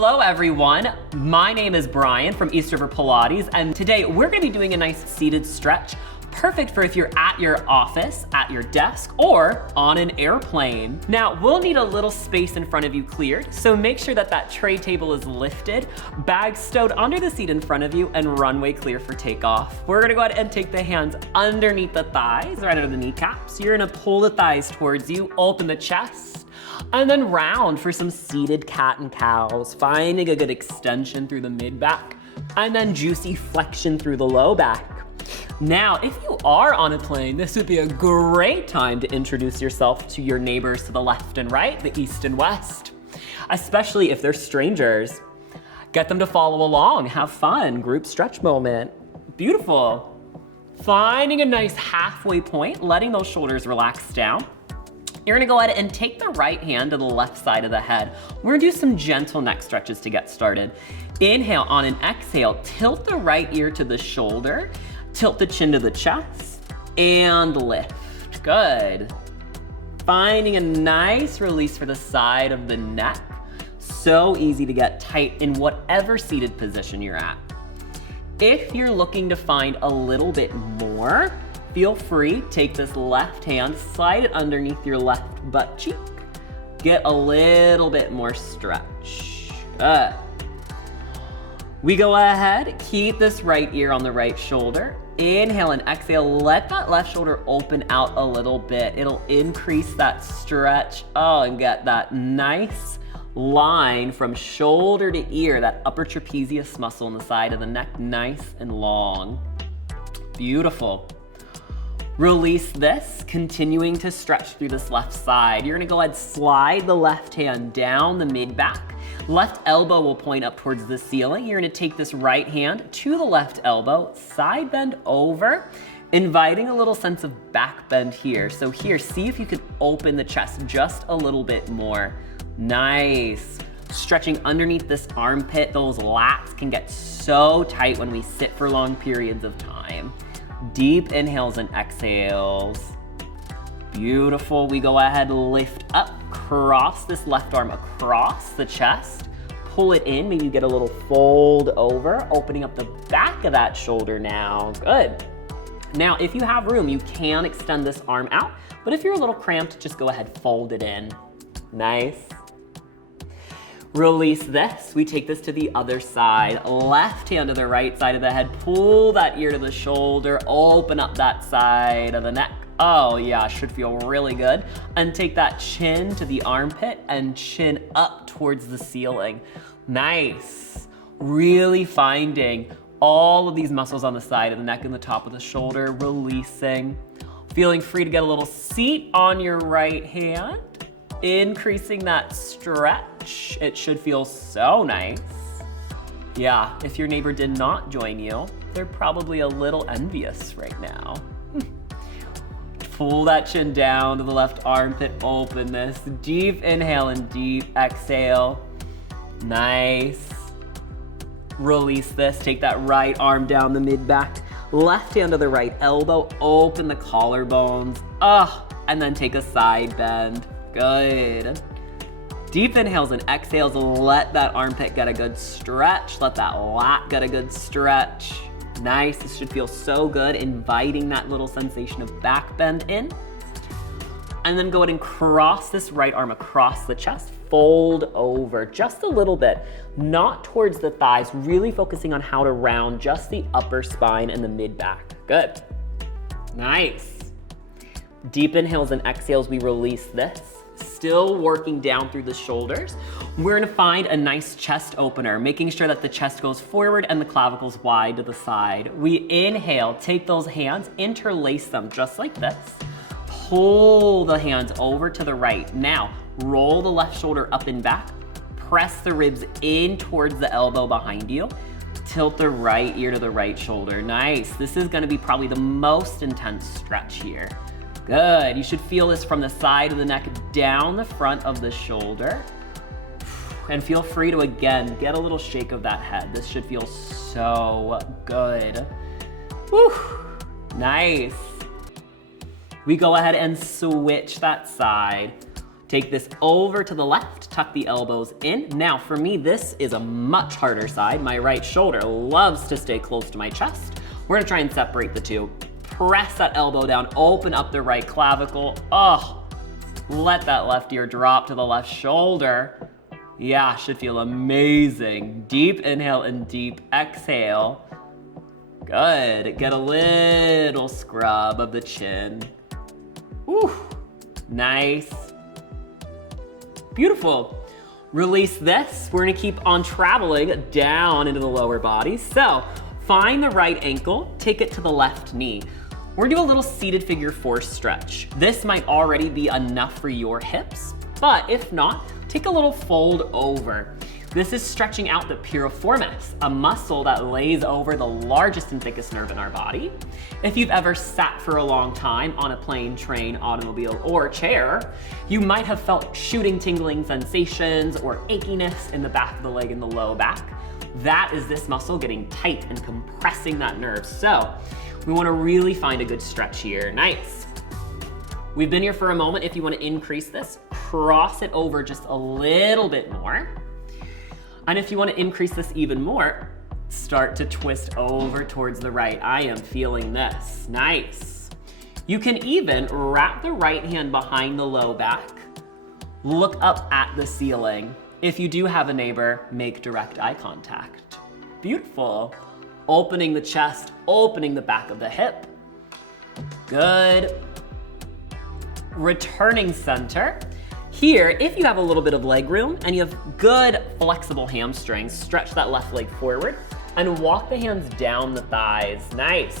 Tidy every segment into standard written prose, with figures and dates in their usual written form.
Hello everyone, my name is Brian from East River Pilates, and today we're gonna be doing a nice seated stretch, perfect for if you're at your office, at your desk, or on an airplane. Now, we'll need a little space in front of you cleared, so make sure that that tray table is lifted, bags stowed under the seat in front of you, and runway clear for takeoff. We're gonna go ahead and take the hands underneath the thighs, right under the kneecaps. You're gonna pull the thighs towards you, open the chest, and then round for some seated cat and cows, finding a good extension through the mid back, and then juicy flexion through the low back. Now, if you are on a plane, this would be a great time to introduce yourself to your neighbors to the left and right, the east and west, especially if they're strangers. Get them to follow along, have fun, group stretch moment. Beautiful. Finding a nice halfway point, letting those shoulders relax down. You're gonna go ahead and take the right hand to the left side of the head. We're gonna do some gentle neck stretches to get started. Inhale, on an exhale, tilt the right ear to the shoulder, tilt the chin to the chest, and lift. Good. Finding a nice release for the side of the neck. So easy to get tight in whatever seated position you're at. If you're looking to find a little bit more, feel free, take this left hand, slide it underneath your left butt cheek. Get a little bit more stretch. Good. We go ahead, keep this right ear on the right shoulder. Inhale and exhale, let that left shoulder open out a little bit. It'll increase that stretch. Oh, and get that nice line from shoulder to ear, that upper trapezius muscle on the side of the neck, nice and long. Beautiful. Release this, continuing to stretch through this left side. You're gonna go ahead, slide the left hand down the mid back. Left elbow will point up towards the ceiling. You're gonna take this right hand to the left elbow, side bend over, inviting a little sense of back bend here. So here, see if you can open the chest just a little bit more. Nice. Stretching underneath this armpit, those lats can get so tight when we sit for long periods of time. Deep inhales and exhales. Beautiful. We go ahead, lift up, cross this left arm across the chest, pull it in, maybe you get a little fold over, opening up the back of that shoulder now. Good. Now, if you have room, you can extend this arm out, but if you're a little cramped, just go ahead, fold it in. Nice. Release this. We take this to the other side. Left hand to the right side of the head. Pull that ear to the shoulder. Open up that side of the neck. Oh yeah, should feel really good. And take that chin to the armpit and chin up towards the ceiling. Nice. Really finding all of these muscles on the side of the neck and the top of the shoulder. Releasing. Feeling free to get a little seat on your right hand. Increasing that stretch. It should feel so nice. Yeah, if your neighbor did not join you, they're probably a little envious right now. Pull that chin down to the left armpit, open this. Deep inhale and deep exhale. Nice. Release this, take that right arm down the mid back. Left hand to the right elbow, open the collarbones. And then take a side bend. Good. Deep inhales and exhales, let that armpit get a good stretch. Let that lat get a good stretch. Nice, this should feel so good, inviting that little sensation of back bend in. And then go ahead and cross this right arm across the chest, fold over just a little bit, not towards the thighs, really focusing on how to round just the upper spine and the mid back. Good. Nice. Deep inhales and exhales, we release this. Still working down through the shoulders. We're gonna find a nice chest opener, making sure that the chest goes forward and the clavicles wide to the side. We inhale, take those hands, interlace them just like this. Pull the hands over to the right. Now, roll the left shoulder up and back. Press the ribs in towards the elbow behind you. Tilt the right ear to the right shoulder. Nice. This is gonna be probably the most intense stretch here. Good. You should feel this from the side of the neck down the front of the shoulder. And feel free to, again, get a little shake of that head. This should feel so good. Whew. Nice. We go ahead and switch that side. Take this over to the left, tuck the elbows in. Now for me, this is a much harder side. My right shoulder loves to stay close to my chest. We're gonna try and separate the two. Press that elbow down, open up the right clavicle. Oh, let that left ear drop to the left shoulder. Yeah, should feel amazing. Deep inhale and deep exhale. Good, get a little scrub of the chin. Whew, nice. Beautiful. Release this. We're gonna keep on traveling down into the lower body. So find the right ankle, take it to the left knee. We're gonna do a little seated figure four stretch. This might already be enough for your hips, but if not, take a little fold over. This is stretching out the piriformis, a muscle that lays over the largest and thickest nerve in our body. If you've ever sat for a long time on a plane, train, automobile, or chair, you might have felt shooting, tingling sensations or achiness in the back of the leg and the low back. That is this muscle getting tight and compressing that nerve. So we want to really find a good stretch here. Nice. We've been here for a moment. If you want to increase this, cross it over just a little bit more. And if you want to increase this even more, start to twist over towards the right. I am feeling this. Nice. You can even wrap the right hand behind the low back. Look up at the ceiling. If you do have a neighbor, make direct eye contact. Beautiful. Opening the chest, opening the back of the hip. Good. Returning center. Here, if you have a little bit of leg room and you have good flexible hamstrings, stretch that left leg forward and walk the hands down the thighs. Nice.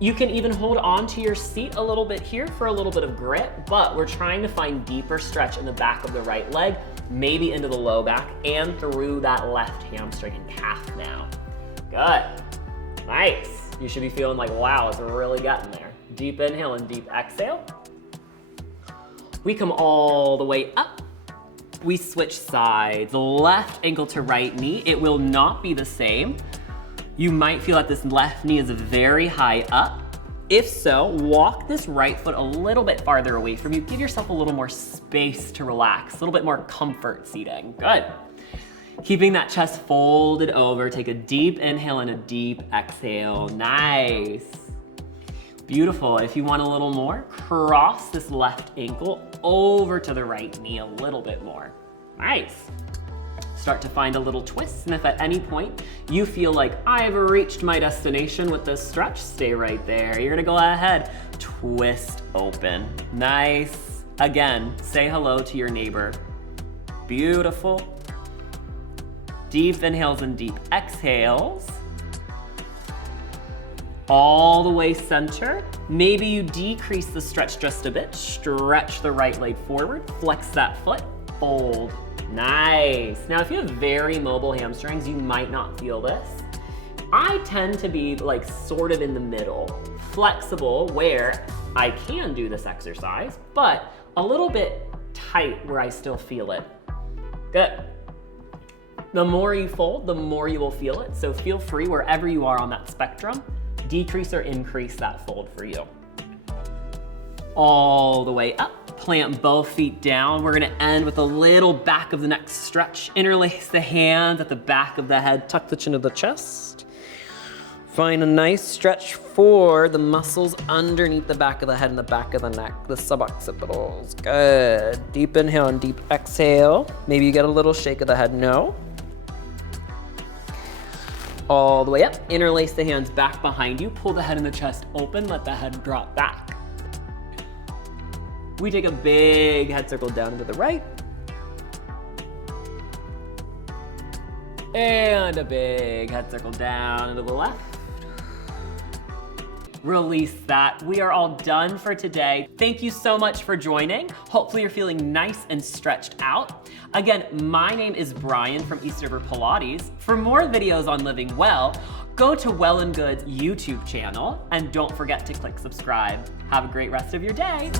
You can even hold on to your seat a little bit here for a little bit of grip, but we're trying to find deeper stretch in the back of the right leg, maybe into the low back and through that left hamstring and calf now. Good. Nice. You should be feeling like, wow, it's really getting there. Deep inhale and deep exhale. We come all the way up. We switch sides, left ankle to right knee. It will not be the same. You might feel that this left knee is very high up. If so, walk this right foot a little bit farther away from you. Give yourself a little more space to relax, a little bit more comfort seating. Good. Keeping that chest folded over, take a deep inhale and a deep exhale. Nice. Beautiful. If you want a little more, cross this left ankle over to the right knee a little bit more. Nice. Start to find a little twist, and if at any point you feel like I've reached my destination with this stretch, stay right there. You're gonna go ahead, twist open. Nice. Again, say hello to your neighbor. Beautiful. Deep inhales and deep exhales. All the way center. Maybe you decrease the stretch just a bit. Stretch the right leg forward, flex that foot, fold. Nice. Now, if you have very mobile hamstrings, you might not feel this. I tend to be like sort of in the middle, flexible where I can do this exercise, but a little bit tight where I still feel it. Good. The more you fold, the more you will feel it. So feel free wherever you are on that spectrum, decrease or increase that fold for you. All the way up. Plant both feet down. We're gonna end with a little back of the neck stretch. Interlace the hands at the back of the head. Tuck the chin to the chest. Find a nice stretch for the muscles underneath the back of the head and the back of the neck, the suboccipitals. Good. Deep inhale and deep exhale. Maybe you get a little shake of the head. No. All the way up. Interlace the hands back behind you. Pull the head and the chest open. Let the head drop back. We take a big head circle down and to the right. And a big head circle down and to the left. Release that. We are all done for today. Thank you so much for joining. Hopefully you're feeling nice and stretched out. Again, my name is Brian from East River Pilates. For more videos on living well, go to Well+Good's YouTube channel and don't forget to click subscribe. Have a great rest of your day.